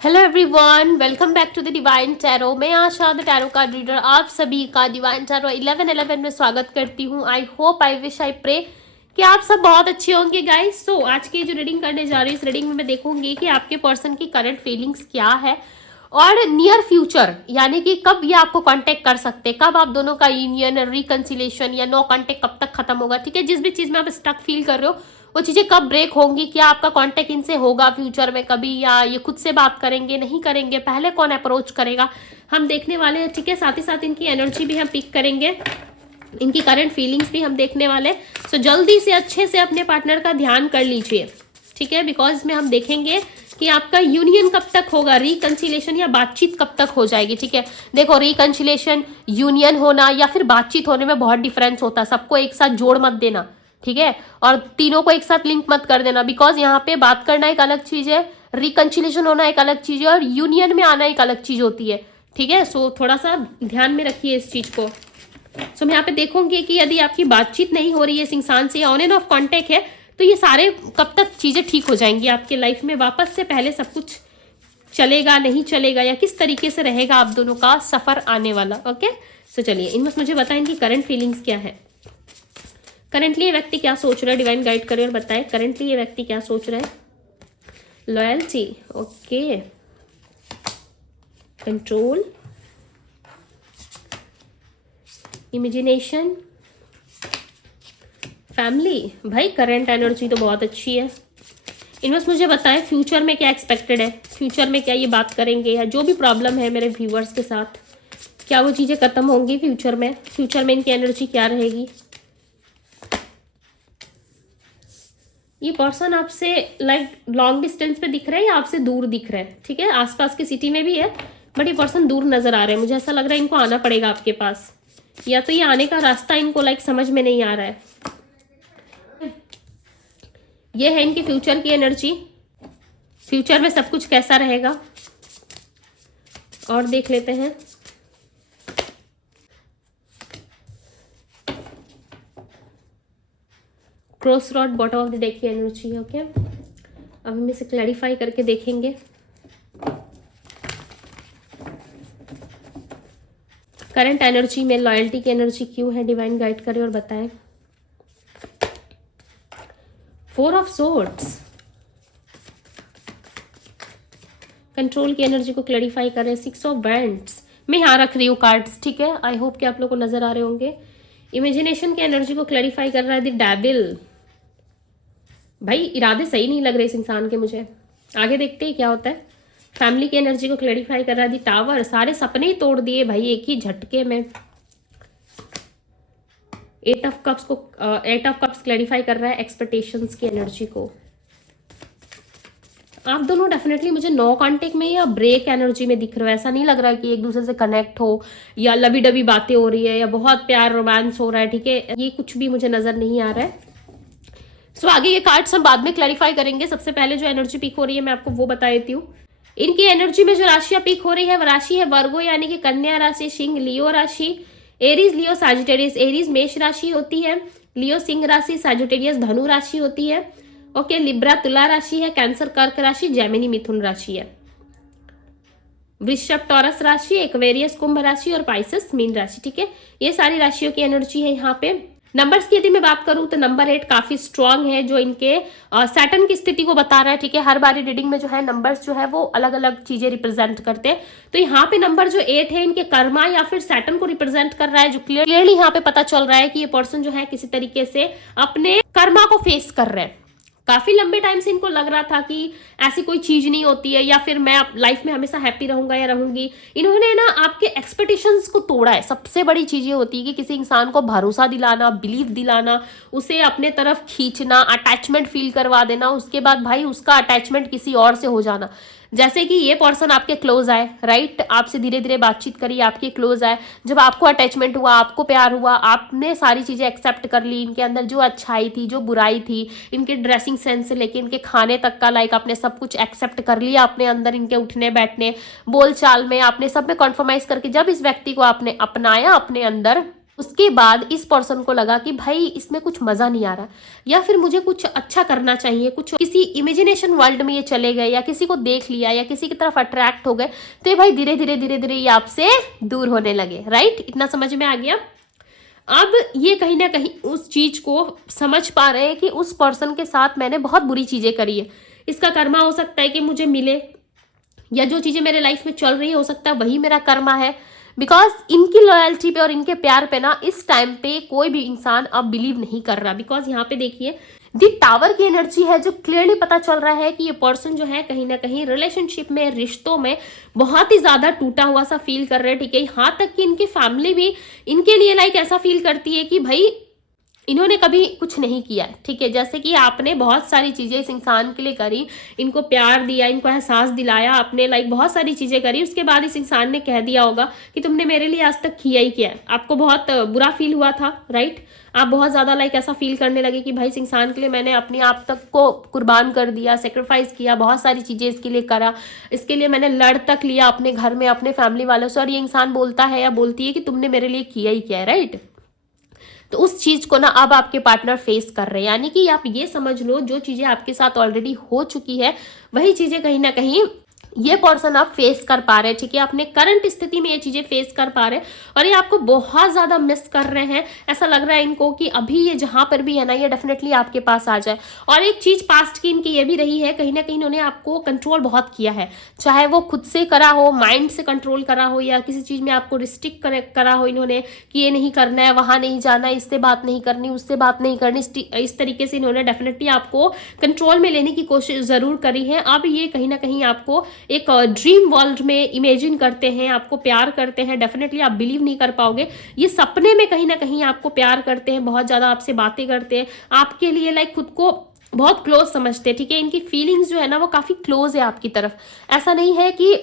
Hello everyone, welcome back to the divine tarot. मैं Asha the tarot card reader आप सभी का डिवाइन टैरो 1111 में स्वागत करती हूँ। I hope, I wish, I pray कि आप सब बहुत अच्छे होंगे गाइस। सो आज की जो रीडिंग करने जा रही हूँ, इस रीडिंग में मैं देखूंगी कि आपके पर्सन की करंट फीलिंग्स क्या है और नियर फ्यूचर यानी कि कब ये आपको कांटेक्ट कर सकते हैं, कब आप दोनों का यूनियन, रिकंसिलेशन या नो कांटेक्ट कब तक खत्म होगा। ठीक है, जिस भी चीज़ में आप स्टक फील कर रहे हो वो चीज़ें कब ब्रेक होंगी, क्या आपका कांटेक्ट इनसे होगा फ्यूचर में कभी, या ये खुद से बात करेंगे, नहीं करेंगे, पहले कौन अप्रोच करेगा, हम देखने वाले हैं। ठीक है, साथ ही साथ इनकी एनर्जी भी हम पिक करेंगे, इनकी करंट फीलिंग्स भी हम देखने वाले। सो जल्दी से अच्छे से अपने पार्टनर का ध्यान कर लीजिए। ठीक है, बिकॉज इसमें हम देखेंगे कि आपका यूनियन कब तक होगा, रिकंसिलेशन या बातचीत कब तक हो जाएगी। ठीक है, देखो रिकंसिलेशन, यूनियन होना या फिर बातचीत होने में बहुत डिफरेंस होता है। सबको एक साथ जोड़ मत देना, ठीक है, और तीनों को एक साथ लिंक मत कर देना, बिकॉज यहाँ पे बात करना एक अलग चीज है, रिकंसिलेशन होना एक अलग चीज है और यूनियन में आना एक अलग चीज होती है। ठीक है, सो थोड़ा सा ध्यान में रखिए इस चीज को। सो मैं यहाँ पे देखूंगी कि यदि आपकी बातचीत नहीं हो रही है इस इंसान से या ऑन एंड ऑफ कॉन्टेक्ट है, तो ये सारे कब तक चीजें ठीक हो जाएंगी आपके लाइफ में, वापस से पहले सब कुछ चलेगा, नहीं चलेगा, या किस तरीके से रहेगा आप दोनों का सफर आने वाला। ओके, सो चलिए इनमें मुझे बताएं कि करंट फीलिंग्स क्या है, करंटली ये व्यक्ति क्या सोच रहा है। डिवाइन गाइड करिए और बताएं करंटली ये व्यक्ति क्या सोच रहा है। Loyalty, okay, control, imagination, family. भाई करंट एनर्जी तो बहुत अच्छी है। इनमें मुझे बताएं फ्यूचर में क्या एक्सपेक्टेड है, फ्यूचर में क्या ये बात करेंगे, या जो भी प्रॉब्लम है मेरे व्यूवर्स के साथ, क्या वो चीज़ें खत्म होंगी फ्यूचर में, फ्यूचर में इनकी एनर्जी क्या रहेगी। ये पर्सन आपसे लाइक लॉन्ग डिस्टेंस पे दिख रहा है या आपसे दूर दिख रहा है। ठीक है, आसपास की सिटी में भी है बट ये पर्सन दूर नजर आ रहे हैं। मुझे ऐसा लग रहा है इनको आना पड़ेगा आपके पास, या तो ये आने का रास्ता इनको लाइक समझ में नहीं आ रहा है। ये है इनकी फ्यूचर की एनर्जी, फ्यूचर में सब कुछ कैसा रहेगा और देख लेते हैं। Cross rod, bottom of the deck की एनर्जी है। ओके, अब हम इसे क्लैरिफाई करके देखेंगे। करंट एनर्जी में लॉयल्टी की एनर्जी क्यों है, डिवाइन गाइड करें और बताएं। फोर ऑफ सोर्ड्स, कंट्रोल की एनर्जी को क्लैरिफाई करें। सिक्स ऑफ वैंड्स, मैं यहाँ रख रही हूँ कार्ड्स। ठीक है, आई होप कि आप लोग को नजर आ रहे होंगे। इमेजिनेशन की एनर्जी को क्लैरिफाई कर रहा है द डेविल। भाई इरादे सही नहीं लग रहे इस इंसान के मुझे, आगे देखते हैं क्या होता है। फैमिली की एनर्जी को क्लैरिफाई कर रहा है द टावर, सारे सपने ही तोड़ दिए भाई एक ही झटके में। एट ऑफ कप्स क्लैरिफाई कर रहा है एक्सपेक्टेशंस की एनर्जी को। आप दोनों डेफिनेटली मुझे नो कांटेक्ट में या ब्रेक एनर्जी में दिख रहे हो। ऐसा नहीं लग रहा है कि एक दूसरे से कनेक्ट हो या लबी डबी बातें हो रही है या बहुत प्यार रोमांस हो रहा है। ठीक है, ये कुछ भी मुझे नजर नहीं आ रहा है। सो आगे ये कार्ड्स हम बाद में क्लैरिफाई करेंगे। सबसे पहले जो एनर्जी पिक हो रही है मैं आपको वो बता देती हूँ। इनकी एनर्जी में जो राशियां पिक हो रही है वो राशि है वर्गो यानी कि कन्या राशि, सिंह लियो राशि, एरीज लियो सैजिटेरियस। एरीज मेष राशि होती है, लियो सिंह राशि, सैजिटेरियस धनु राशि होती है। ओके, लिब्रा तुला राशि है, कैंसर कर्क राशि, जेमिनी मिथुन राशि है, वृषभ टॉरस राशि, एक्वेरियस कुंभ राशि और पाइसेस मीन राशि। ठीक है, ये सारी राशियों की एनर्जी है यहाँ पे। नंबर्स की यदि मैं बात करूं तो नंबर 8 काफी स्ट्रांग है, जो इनके सैटर्न की स्थिति को बता रहा है। ठीक है, हर बारी रीडिंग में जो है नंबर्स जो है वो अलग अलग चीजें रिप्रेजेंट करते हैं। तो यहाँ पे नंबर जो 8 है इनके कर्मा या फिर सैटर्न को रिप्रेजेंट कर रहा है, जो क्लियरली यहाँ पे पता चल रहा है कि ये पर्सन जो है किसी तरीके से अपने कर्मा को फेस कर रहे हैं। काफी लंबे टाइम से इनको लग रहा था कि ऐसी कोई चीज नहीं होती है या फिर मैं लाइफ में हमेशा हैप्पी रहूंगा या रहूंगी। इन्होंने ना आपके एक्सपेक्टेशंस को तोड़ा है। सबसे बड़ी चीज ये होती है कि किसी इंसान को भरोसा दिलाना, बिलीव दिलाना, उसे अपने तरफ खींचना, अटैचमेंट फील करवा देना, उसके बाद भाई उसका अटैचमेंट किसी और से हो जाना। जैसे कि ये पर्सन आपके क्लोज आए, राइट, आपसे धीरे धीरे बातचीत करी, आपके क्लोज आए, जब आपको अटैचमेंट हुआ, आपको प्यार हुआ, आपने सारी चीजें एक्सेप्ट कर ली। इनके अंदर जो अच्छाई थी, जो बुराई थी, इनके ड्रेसिंग सेंस से लेके इनके खाने तक का लाइक आपने सब कुछ एक्सेप्ट कर लिया अपने अंदर। इनके उठने बैठने, बोल चाल में आपने सब में कॉन्फर्माइज करके जब इस व्यक्ति को आपने अपनाया अपने अंदर, उसके बाद इस पर्सन को लगा कि भाई इसमें कुछ मज़ा नहीं आ रहा, या फिर मुझे कुछ अच्छा करना चाहिए, कुछ किसी इमेजिनेशन वर्ल्ड में ये चले गए, या किसी को देख लिया, या किसी की तरफ अट्रैक्ट हो गए, तो ये भाई धीरे धीरे धीरे धीरे ये आपसे दूर होने लगे। राइट, इतना समझ में आ गया। अब ये कहीं ना कहीं उस चीज को समझ पा रहे हैं कि उस पर्सन के साथ मैंने बहुत बुरी चीजें करी है, इसका कर्मा हो सकता है कि मुझे मिले, या जो चीजें मेरे लाइफ में चल रही है हो सकता है वही मेरा कर्मा है। बिकॉज इनकी लॉयल्टी पे और इनके प्यार पे ना इस टाइम पे कोई भी इंसान अब बिलीव नहीं कर रहा। बिकॉज यहाँ पे देखिए दी टावर की एनर्जी है, जो क्लियरली पता चल रहा है कि ये पर्सन जो है कहीं ना कहीं रिलेशनशिप में, रिश्तों में बहुत ही ज्यादा टूटा हुआ सा फील कर रहे हैं। ठीक है, यहाँ तक कि इनकी फैमिली भी इनके लिए लाइक ऐसा फील करती है कि भाई इन्होंने कभी कुछ नहीं किया है। ठीक है, जैसे कि आपने बहुत सारी चीजें इस इंसान के लिए करी, इनको प्यार दिया, इनको एहसास दिलाया, आपने लाइक बहुत सारी चीजें करी, उसके बाद इस इंसान ने कह दिया होगा कि तुमने मेरे लिए आज तक किया ही क्या है। आपको बहुत बुरा फील हुआ था। राइट, आप बहुत ज्यादा लाइक ऐसा फील करने लगे कि भाई इस इंसान के लिए मैंने अपने आप तक को कुर्बान कर दिया, सेक्रीफाइस किया, बहुत सारी चीजें इसके लिए करा, इसके लिए मैंने लड़ तक लिया अपने घर में, अपने फैमिली वालों से, और ये इंसान बोलता है या बोलती है कि तुमने मेरे लिए किया ही क्या है। राइट, तो उस चीज को ना अब आपके पार्टनर फेस कर रहे हैं, यानी कि आप ये समझ लो जो चीजें आपके साथ ऑलरेडी हो चुकी है वही चीजें कहीं ना कहीं ये पर्सन आप फेस कर पा रहे हैं। ठीक है, अपने करंट स्थिति में ये चीजें फेस कर पा रहे हैं, और ये आपको बहुत ज्यादा मिस कर रहे हैं। ऐसा लग रहा है इनको कि अभी ये जहां पर भी है ना, ये डेफिनेटली आपके पास आ जाए। और एक चीज पास्ट की इनकी ये भी रही है, कहीं ना कहीं इन्होंने आपको कंट्रोल बहुत किया है, चाहे वो खुद से करा हो, माइंड से कंट्रोल करा हो, या किसी चीज में आपको रिस्ट्रिक्ट करा हो इन्होंने कि ये नहीं करना है, वहां नहीं जाना, इससे बात नहीं करनी, उससे बात नहीं करनी। इस तरीके से इन्होंने डेफिनेटली आपको कंट्रोल में लेने की कोशिश जरूर करी है। अब ये कहीं ना कहीं आपको एक ड्रीम वर्ल्ड में इमेजिन करते हैं, आपको प्यार करते हैं। डेफिनेटली आप बिलीव नहीं कर पाओगे, ये सपने में कहीं ना कहीं आपको प्यार करते हैं, बहुत ज्यादा आपसे बातें करते हैं, आपके लिए लाइक खुद को बहुत क्लोज समझते हैं। ठीक है, इनकी फीलिंग्स जो है ना वो काफी क्लोज है आपकी तरफ। ऐसा नहीं है कि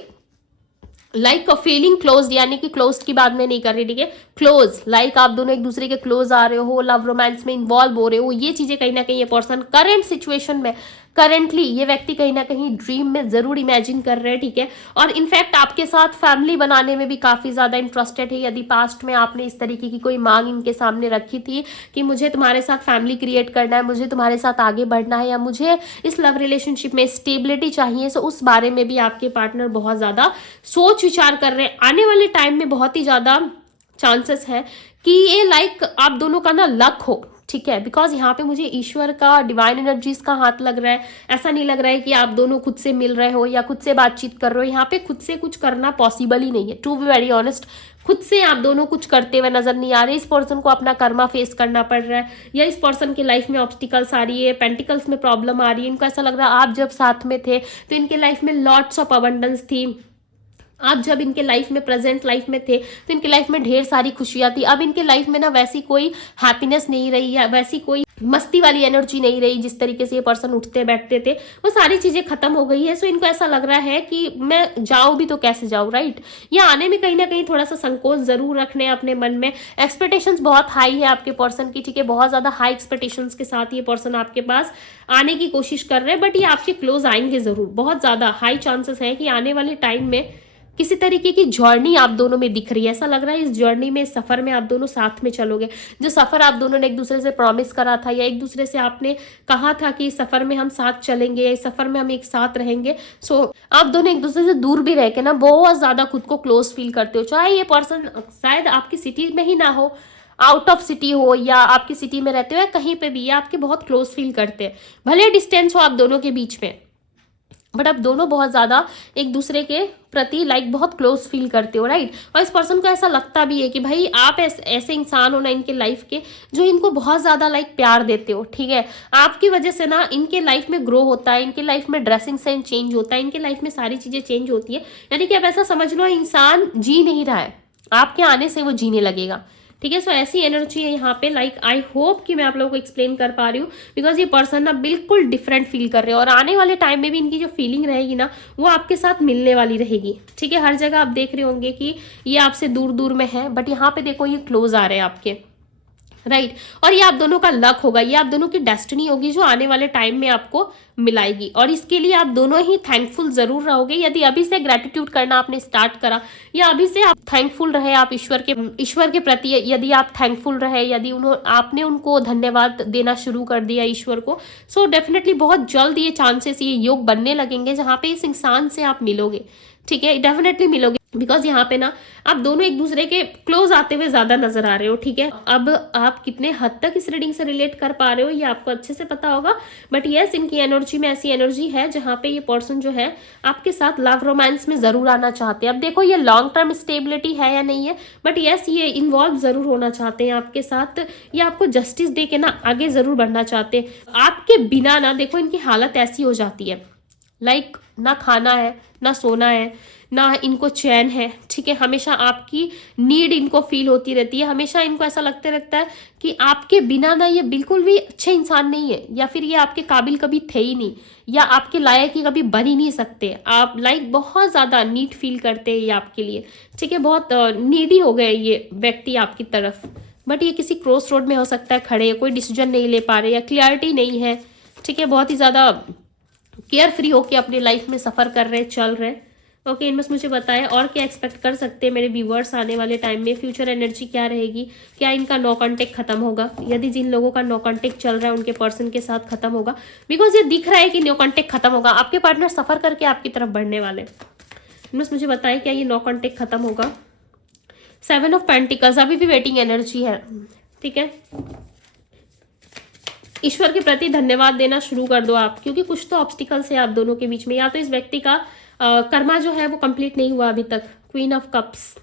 लाइक फीलिंग क्लोज, यानी कि क्लोज की बात मैं नहीं कर रही। ठीक है, क्लोज लाइक आप दोनों एक दूसरे के क्लोज आ रहे हो, लव रोमांस में इन्वॉल्व हो रहे हो, ये चीजें कहीं ना कहीं ये पर्सन करंट सिचुएशन में, करंटली ये व्यक्ति कहीं ना कहीं ड्रीम में जरूर इमेजिन कर रहे हैं। ठीक है, और इनफैक्ट आपके साथ फैमिली बनाने में भी काफी ज्यादा इंटरेस्टेड है। यदि पास्ट में आपने इस तरीके की कोई मांग इनके सामने रखी थी कि मुझे तुम्हारे साथ फैमिली क्रिएट करना है, मुझे तुम्हारे साथ आगे बढ़ना है, या मुझे इस लव रिलेशनशिप में स्टेबिलिटी चाहिए, सो उस बारे में भी आपके पार्टनर बहुत ज्यादा सोच विचार कर रहे हैं। आने वाले टाइम में बहुत ही ज्यादा चांसेस है कि ये लाइक आप दोनों का ना लक हो। ठीक है, बिकॉज यहाँ पे मुझे ईश्वर का, डिवाइन एनर्जीज का हाथ लग रहा है। ऐसा नहीं लग रहा है कि आप दोनों खुद से मिल रहे हो या खुद से बातचीत कर रहे हो, यहाँ पे खुद से कुछ करना पॉसिबल ही नहीं है। टू बी वेरी ऑनेस्ट, खुद से आप दोनों कुछ करते हुए नजर नहीं आ रहे। इस पर्सन को अपना कर्मा फेस करना पड़ रहा है, या इस पर्सन की लाइफ में ऑब्स्टिकल्स आ रही है, पेंटिकल्स में प्रॉब्लम आ रही है। इनको ऐसा लग रहा है आप जब साथ में थे तो इनके लाइफ में लॉट्स ऑफ अबंडेंस थी, आप जब इनके लाइफ में, प्रेजेंट लाइफ में थे तो इनके लाइफ में ढेर सारी खुशियां थी। अब इनके लाइफ में ना वैसी कोई हैप्पीनेस नहीं रही है, वैसी कोई मस्ती वाली एनर्जी नहीं रही। जिस तरीके से ये पर्सन उठते बैठते थे वो सारी चीजें खत्म हो गई है। सो इनको ऐसा लग रहा है कि मैं जाऊं भी तो कैसे जाऊं। राइट, ये आने में कहीं ना कहीं थोड़ा सा संकोच जरूर रखने हैं अपने मन में। एक्सपेक्टेशंस बहुत हाई है आपके पर्सन की। ठीक है, बहुत ज्यादा हाई एक्सपेक्टेशंस के साथ ये पर्सन आपके पास आने की कोशिश कर रहे हैं, बट ये आपके क्लोज आएंगे जरूर। बहुत ज्यादा हाई चांसेस है कि आने वाले टाइम में किसी तरीके की जर्नी आप दोनों में दिख रही है। ऐसा लग रहा है इस जर्नी में, इस सफर में आप दोनों साथ में चलोगे। जो सफर आप दोनों ने एक दूसरे से प्रॉमिस करा था, या एक दूसरे से आपने कहा था कि इस सफर में हम साथ चलेंगे, इस सफर में हम एक साथ रहेंगे। सो आप दोनों एक दूसरे से दूर भी रह के ना बहुत ज्यादा खुद को क्लोज फील करते हो। चाहे ये पर्सन शायद आपकी सिटी में ही ना हो, आउट ऑफ सिटी हो, या आपकी सिटी में रहते हो, या कहीं पे भी, या आपके बहुत क्लोज फील करते हैं। भले डिस्टेंस हो आप दोनों के बीच में, बट आप दोनों बहुत ज्यादा एक दूसरे के प्रति लाइक बहुत क्लोज फील करते हो। राइट, और इस पर्सन को ऐसा लगता भी है कि भाई आप ऐसे इंसान हो ना इनके लाइफ के, जो इनको बहुत ज्यादा लाइक प्यार देते हो। ठीक है, आपकी वजह से ना इनके लाइफ में ग्रो होता है, इनके लाइफ में ड्रेसिंग सेंस चेंज होता है, इनके लाइफ में सारी चीजें चेंज होती है। यानी कि आप ऐसा समझ लो इंसान जी नहीं रहा है, आपके आने से वो जीने लगेगा। ठीक है, सो ऐसी एनर्जी है यहाँ पे। लाइक आई होप कि मैं आप लोगों को एक्सप्लेन कर पा रही हूँ, बिकॉज ये पर्सन ना बिल्कुल डिफरेंट फील कर रहे हैं, और आने वाले टाइम में भी इनकी जो फीलिंग रहेगी ना वो आपके साथ मिलने वाली रहेगी। ठीक है, हर जगह आप देख रहे होंगे कि ये आपसे दूर दूर में है, बट यहाँ पे देखो ये क्लोज आ रहे हैं आपके। राइट और ये आप दोनों का लक होगा, ये आप दोनों की डेस्टिनी होगी जो आने वाले टाइम में आपको मिलाएगी। और इसके लिए आप दोनों ही थैंकफुल जरूर रहोगे। यदि अभी से ग्रेटिट्यूड करना आपने स्टार्ट करा, या अभी से आप थैंकफुल रहे, आप ईश्वर के प्रति यदि आप थैंकफुल रहे, यदि आपने उनको धन्यवाद देना शुरू कर दिया ईश्वर को, सो डेफिनेटली बहुत जल्द ये चांसेस, ये योग बनने लगेंगे जहाँ पे इस इंसान से आप मिलोगे। ठीक है, डेफिनेटली मिलोगे, बिकॉज यहाँ पे ना आप दोनों एक दूसरे के क्लोज आते हुए ज्यादा नजर आ रहे हो। ठीक है, अब आप कितने हद तक इस रीडिंग से रिलेट कर पा रहे हो ये आपको अच्छे से पता होगा, बट यस इनकी एनर्जी में ऐसी एनर्जी है जहाँ पे ये पर्सन जो है आपके साथ लव रोमांस में जरूर आना चाहते हैं। अब देखो ये लॉन्ग टर्म स्टेबिलिटी है या नहीं है, बट यस ये इन्वॉल्व जरूर होना चाहते हैं आपके साथ, ये आपको जस्टिस दे के ना आगे जरूर बढ़ना चाहते हैं। आपके बिना ना देखो इनकी हालत ऐसी हो जाती है, लाइक ना खाना है, ना सोना है, ना इनको चैन है। ठीक है, हमेशा आपकी नीड इनको फील होती रहती है, हमेशा इनको ऐसा लगते रहता है कि आपके बिना ना ये बिल्कुल भी अच्छे इंसान नहीं है, या फिर ये आपके काबिल कभी थे ही नहीं, या आपके लायक ही कभी बन ही नहीं सकते। आप लाइक बहुत ज़्यादा नीड फील करते हैं ये आपके लिए। ठीक है, बहुत नीडी हो गए ये व्यक्ति आपकी तरफ, बट ये किसी क्रॉस रोड में हो सकता है खड़े, कोई डिसीजन नहीं ले पा रहे या क्लियरिटी नहीं है। ठीक है, बहुत ही ज़्यादा केयर फ्री होके अपनी लाइफ में सफ़र कर रहे, चल रहे। ओके, इनमें मुझे बताएं और क्या एक्सपेक्ट कर सकते हैं मेरे व्यूवर्स आने वाले टाइम में, फ्यूचर एनर्जी क्या रहेगी, क्या इनका नो कांटेक्ट खत्म होगा, यदि जिन लोगों का नो कांटेक्ट चल रहा है उनके पर्सन के साथ खत्म होगा, बिकॉज ये दिख रहा है कि नो कांटेक्ट खत्म होगा, आपके पार्टनर सफर करके आपकी तरफ बढ़ने वाले। इनमें मुझे बताएं क्या ये नो कांटेक्ट खत्म होगा। 7 ऑफ पेंटिकल्स, अभी भी वेटिंग एनर्जी है। ठीक है, ईश्वर के प्रति धन्यवाद देना शुरू कर दो आप, क्योंकि कुछ तो ऑब्स्टिकल्स है आप दोनों के बीच में, या तो इस व्यक्ति का कर्मा जो है वो कंप्लीट नहीं हुआ अभी तक। क्वीन ऑफ कप्स,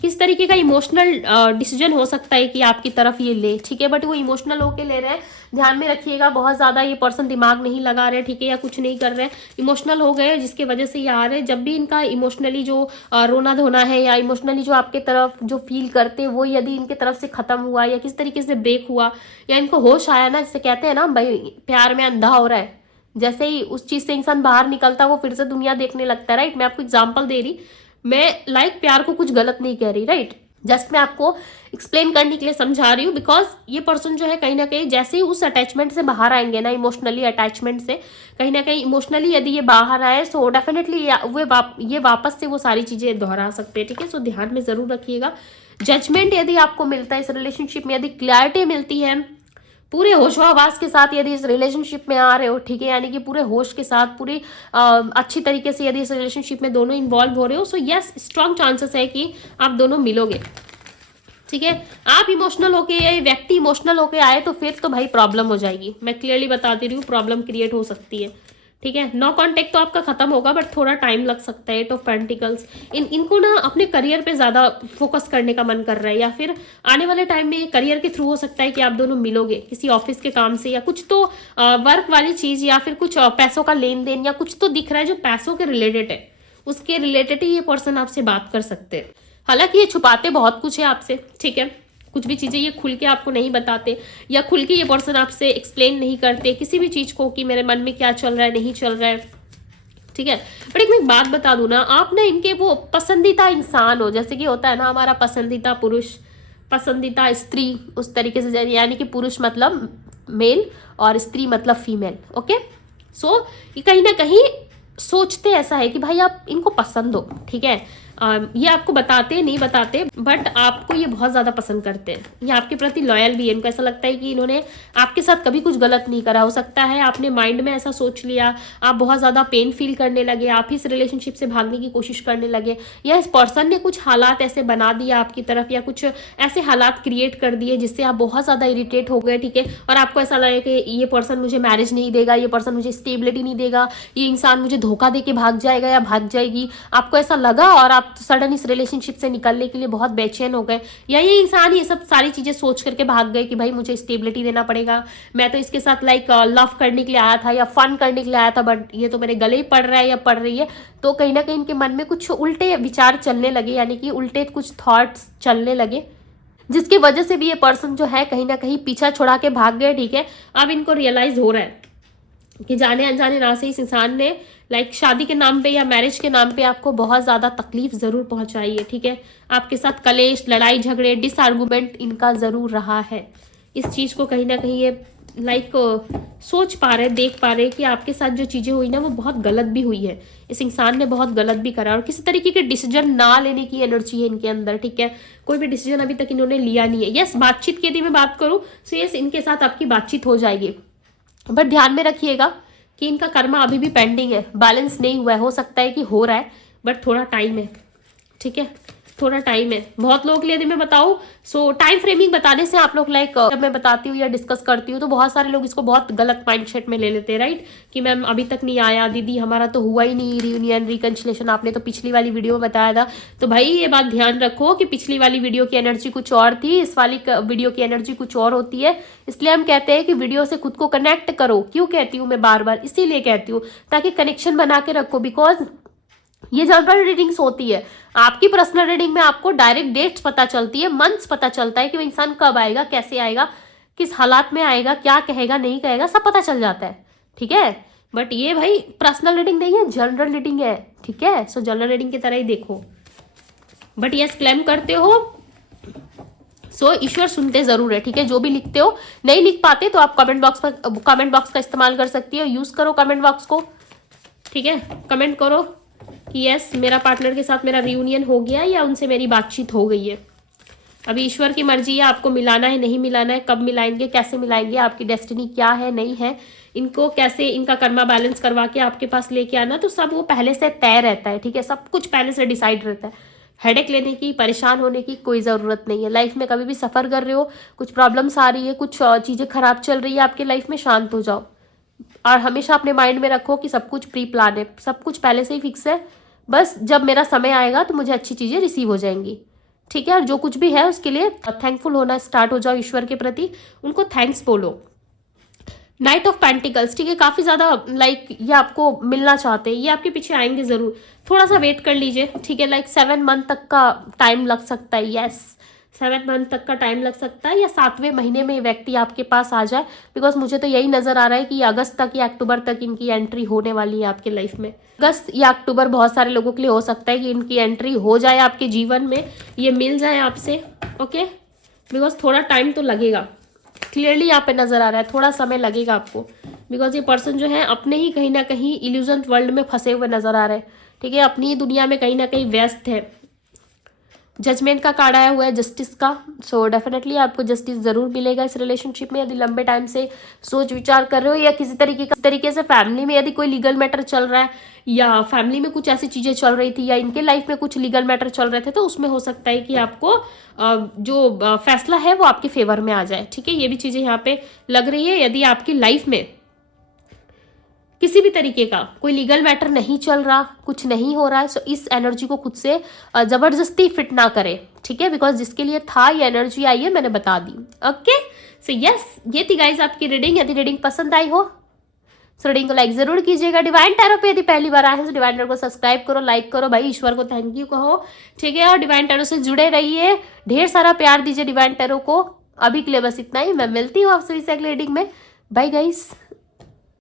किस तरीके का इमोशनल डिसीजन हो सकता है कि आपकी तरफ ये ले। ठीक है, बट वो इमोशनल होके ले रहे हैं, ध्यान में रखिएगा, बहुत ज़्यादा ये पर्सन दिमाग नहीं लगा रहे। ठीक है, या कुछ नहीं कर रहे, इमोशनल हो गए जिसकी वजह से ये आ रहे हैं। जब भी इनका इमोशनली जो रोना धोना है, या इमोशनली जो आपके तरफ जो फील करते हैं वो यदि इनके तरफ से ख़त्म हुआ, या किस तरीके से ब्रेक हुआ, या इनको होश आया ना, जिसे कहते हैं ना भाई प्यार में अंधा हो रहा है, जैसे ही उस चीज़ से इंसान बाहर निकलता है वो फिर से दुनिया देखने लगता है। राइट, मैं आपको एग्जाम्पल दे रही, मैं लाइक प्यार को कुछ गलत नहीं कह रही। राइट, जस्ट मैं आपको एक्सप्लेन करने के लिए समझा रही हूँ, बिकॉज ये पर्सन जो है कहीं ना कहीं जैसे ही उस अटैचमेंट से बाहर आएंगे ना, इमोशनली अटैचमेंट से कहीं ना कहीं इमोशनली यदि ये बाहर आए, सो डेफिनेटली ये वापस से वो सारी चीज़ें दोहरा सकते हैं। ठीक है, सो ध्यान में ज़रूर रखिएगा। जजमेंट यदि आपको मिलता है इस रिलेशनशिप में, यदि क्लैरिटी मिलती है, पूरे होशोहवास के साथ यदि इस रिलेशनशिप में आ रहे हो, ठीक है, यानी कि पूरे होश के साथ, पूरी अच्छी तरीके से यदि इस रिलेशनशिप में दोनों इन्वॉल्व हो रहे हो, सो यस स्ट्रॉन्ग चांसेस है कि आप दोनों मिलोगे। ठीक है, आप इमोशनल होके या व्यक्ति इमोशनल होके आए तो फिर तो भाई प्रॉब्लम हो जाएगी, मैं क्लियरली बताती रही हूँ, प्रॉब्लम क्रिएट हो सकती है। ठीक है, नो कांटेक्ट तो आपका खत्म होगा, बट थोड़ा टाइम लग सकता है। 8 ऑफ पेंटिकल्स, इनको ना अपने करियर पे ज़्यादा फोकस करने का मन कर रहा है, या फिर आने वाले टाइम में करियर के थ्रू हो सकता है कि आप दोनों मिलोगे किसी ऑफिस के काम से, या कुछ तो वर्क वाली चीज़, या फिर कुछ पैसों का लेन देन, या कुछ तो दिख रहा है जो पैसों के रिलेटेड है, उसके रिलेटेड ही ये पर्सन आपसे बात कर सकते हैं। हालांकि ये छुपाते बहुत कुछ है आपसे। ठीक है, कुछ भी चीज़ें ये खुल के आपको नहीं बताते, या खुल के ये पर्सन आपसे एक्सप्लेन नहीं करते किसी भी चीज़ को कि मेरे मन में क्या चल रहा है, नहीं चल रहा है। ठीक है, बट एक मैं बात बता दूं ना, आप ना इनके वो पसंदीदा इंसान हो, जैसे कि होता है ना हमारा पसंदीदा पुरुष, पसंदीदा स्त्री, उस तरीके से, यानी कि पुरुष मतलब मेल और स्त्री मतलब फीमेल। ओके, सो ये कहीं ना कहीं सोचते ऐसा है कि भाई आप इनको पसंद हो। ठीक है, ये आपको बताते नहीं बताते, बट आपको ये बहुत ज़्यादा पसंद करते हैं, ये आपके प्रति लॉयल भी है। इनको ऐसा लगता है कि इन्होंने आपके साथ कभी कुछ गलत नहीं करा। हो सकता है आपने माइंड में ऐसा सोच लिया, आप बहुत ज़्यादा पेन फील करने लगे, आप इस रिलेशनशिप से भागने की कोशिश करने लगे, या इस पर्सन ने कुछ हालात ऐसे बना दिया आपकी तरफ, या कुछ ऐसे हालात क्रिएट कर दिए जिससे आप बहुत ज़्यादा इरिटेट हो गए। ठीक है, और आपको ऐसा लगे कि ये पर्सन मुझे मैरिज नहीं देगा, ये पर्सन मुझे स्टेबिलिटी नहीं देगा, ये इंसान मुझे धोखा दे के भाग जाएगा या भाग जाएगी, आपको ऐसा लगा, और आप सडन इस रिलेशनशिप से निकलने के लिए बहुत बेचैन हो गए, या ये इंसान ये सब सारी चीज़ें सोच करके भाग गए कि भाई मुझे स्टेबिलिटी देना पड़ेगा, मैं तो इसके साथ लाइक लव करने के लिए आया था या फन करने के लिए आया था, बट ये तो मेरे गले ही पड़ रहा है या पड़ रही है। तो कहीं ना कहीं इनके मन में कुछ उल्टे विचार चलने लगे, यानी कि उल्टे कुछ थॉट्स चलने लगे, जिसकी वजह से भी ये पर्सन जो है कहीं ना कहीं पीछा छुड़ा के भाग गए। ठीक है, अब इनको रियलाइज हो रहा है कि जाने अनजाने राह से इस इंसान ने लाइक शादी के नाम पे या मैरिज के नाम पे आपको बहुत ज़्यादा तकलीफ ज़रूर पहुंचाई है। ठीक है, आपके साथ कलेश, लड़ाई झगड़े, डिसआर्गुमेंट इनका ज़रूर रहा है। इस चीज़ को कहीं ना कहीं ये लाइक सोच पा रहे, देख पा रहे कि आपके साथ जो चीज़ें हुई ना वो बहुत गलत भी हुई है, इस इंसान ने बहुत गलत भी करा, और किसी तरीके के डिसीजन ना लेने की एनर्जी है इनके अंदर, ठीक है। कोई भी डिसीजन अभी तक इन्होंने लिया नहीं है। यस, बातचीत की यदि मैं बात करूँ तो यस, इनके साथ आपकी बातचीत हो जाएगी, बट ध्यान में रखिएगा कि इनका कर्मा अभी भी पेंडिंग है, बैलेंस नहीं हुआ है। हो सकता है कि हो रहा है, बट थोड़ा टाइम है, ठीक है, थोड़ा टाइम है। बहुत लोगों के लिए यदि मैं बताऊँ, सो टाइम फ्रेमिंग बताने से आप लोग लाइक जब मैं बताती हूँ या डिस्कस करती हूँ तो बहुत सारे लोग इसको बहुत गलत माइंडसेट में ले लेते हैं, राइट, कि मैम अभी तक नहीं आया, दीदी हमारा तो हुआ ही नहीं रियूनियन रिकंसिलेशन, आपने तो पिछली वाली वीडियो में बताया था। तो भाई ये बात ध्यान रखो कि पिछली वाली वीडियो की एनर्जी कुछ और थी, इस वाली वीडियो की एनर्जी कुछ और होती है। इसलिए हम कहते हैं कि वीडियो से खुद को कनेक्ट करो। क्यों कहती हूँ मैं बार बार, इसीलिए कहती हूँ ताकि कनेक्शन बना के रखो, बिकॉज ये जनरल रीडिंग्स होती है। आपकी पर्सनल रीडिंग में आपको डायरेक्ट डेट्स पता चलती है, मंथ्स पता चलता है कि वो इंसान कब आएगा, कैसे आएगा, किस हालात में आएगा, क्या कहेगा नहीं कहेगा, सब पता चल जाता है, ठीक है। बट ये भाई पर्सनल रीडिंग नहीं है, जनरल रीडिंग है, ठीक है। सो जनरल रीडिंग की तरह ही देखो। बट यस, क्लेम करते हो सो ईश्वर सुनते जरूर है, ठीक है। जो भी लिखते हो, नहीं लिख पाते तो आप कमेंट बॉक्स का इस्तेमाल कर सकती हो, यूज करो कमेंट बॉक्स को, ठीक है। कमेंट करो कि यस मेरा पार्टनर के साथ मेरा रियूनियन हो गया या उनसे मेरी बातचीत हो गई है। अभी ईश्वर की मर्जी है, आपको मिलाना है नहीं मिलाना है, कब मिलाएंगे, कैसे मिलाएंगे, आपकी डेस्टिनी क्या है नहीं है, इनको कैसे इनका कर्मा बैलेंस करवा के आपके पास लेके आना, तो सब वो पहले से तय रहता है, ठीक है। सब कुछ पहले से डिसाइड रहता है। हेडेक लेने की, परेशान होने की कोई ज़रूरत नहीं है। लाइफ में कभी भी सफ़र कर रहे हो, कुछ प्रॉब्लम्स आ रही है, कुछ चीज़ें खराब चल रही है आपके लाइफ में, शांत हो जाओ और हमेशा अपने माइंड में रखो कि सब कुछ प्री प्लान है, सब कुछ पहले से ही फिक्स है। बस जब मेरा समय आएगा तो मुझे अच्छी चीज़ें रिसीव हो जाएंगी, ठीक है। और जो कुछ भी है उसके लिए थैंकफुल होना स्टार्ट हो जाओ ईश्वर के प्रति, उनको थैंक्स बोलो। नाइट ऑफ पेंटिकल्स, ठीक है, काफ़ी ज़्यादा लाइक ये आपको मिलना चाहते हैं, ये आपके पीछे आएंगे ज़रूर। थोड़ा सा वेट कर लीजिए, ठीक है। लाइक 7 मंथ तक का टाइम लग सकता है, यस 7 मंथ तक का टाइम लग सकता है, या 7वें महीने में व्यक्ति आपके पास आ जाए, बिकॉज मुझे तो यही नज़र आ रहा है कि अगस्त तक या अक्टूबर तक इनकी एंट्री होने वाली है आपके लाइफ में। अगस्त या अक्टूबर बहुत सारे लोगों के लिए हो सकता है कि इनकी एंट्री हो जाए आपके जीवन में, ये मिल जाए आपसे, ओके। बिकॉज थोड़ा टाइम तो लगेगा, क्लियरली यहाँ पे नजर आ रहा है, थोड़ा समय लगेगा आपको, बिकॉज ये पर्सन जो है अपने ही कहीं ना कहीं इल्यूजन वर्ल्ड में फंसे हुए नजर आ रहे हैं, ठीक है। अपनी ही दुनिया में कहीं ना कहीं व्यस्त है। जजमेंट का कार्ड आया हुआ है, जस्टिस का। सो डेफिनेटली आपको जस्टिस जरूर मिलेगा इस रिलेशनशिप में, यदि लंबे टाइम से सोच विचार कर रहे हो, या किसी तरीके से फैमिली में यदि कोई लीगल मैटर चल रहा है, या फैमिली में कुछ ऐसी चीज़ें चल रही थी, या इनके लाइफ में कुछ लीगल मैटर चल रहे थे, तो उसमें हो सकता है कि आपको जो फैसला है वो आपके फेवर में आ जाए, ठीक है। ये भी चीज़ें यहाँ पे लग रही है। यदि आपकी लाइफ में किसी भी तरीके का कोई लीगल मैटर नहीं चल रहा, कुछ नहीं हो रहा है, सो इस एनर्जी को खुद से जबरदस्ती फिट ना करे, ठीक है। बिकॉज जिसके लिए था ये एनर्जी आई है, मैंने बता दी, ओके। सो यस, ये थी गाइज आपकी रीडिंग। यदि रीडिंग पसंद आई हो सो रीडिंग को लाइक जरूर कीजिएगा। डिवाइन टैरो पे यदि पहली बार आए हैं तो डिवाइन टैरो को सब्सक्राइब करो, लाइक करो, भाई ईश्वर को थैंक यू कहो, ठीक है। और डिवाइन टैरो से जुड़े रहिए, ढेर सारा प्यार दीजिए डिवाइन टैरो को। अभी के लिए बस इतना ही, मैं मिलती हूँ आपसे इस अगले रीडिंग में। Bye guys.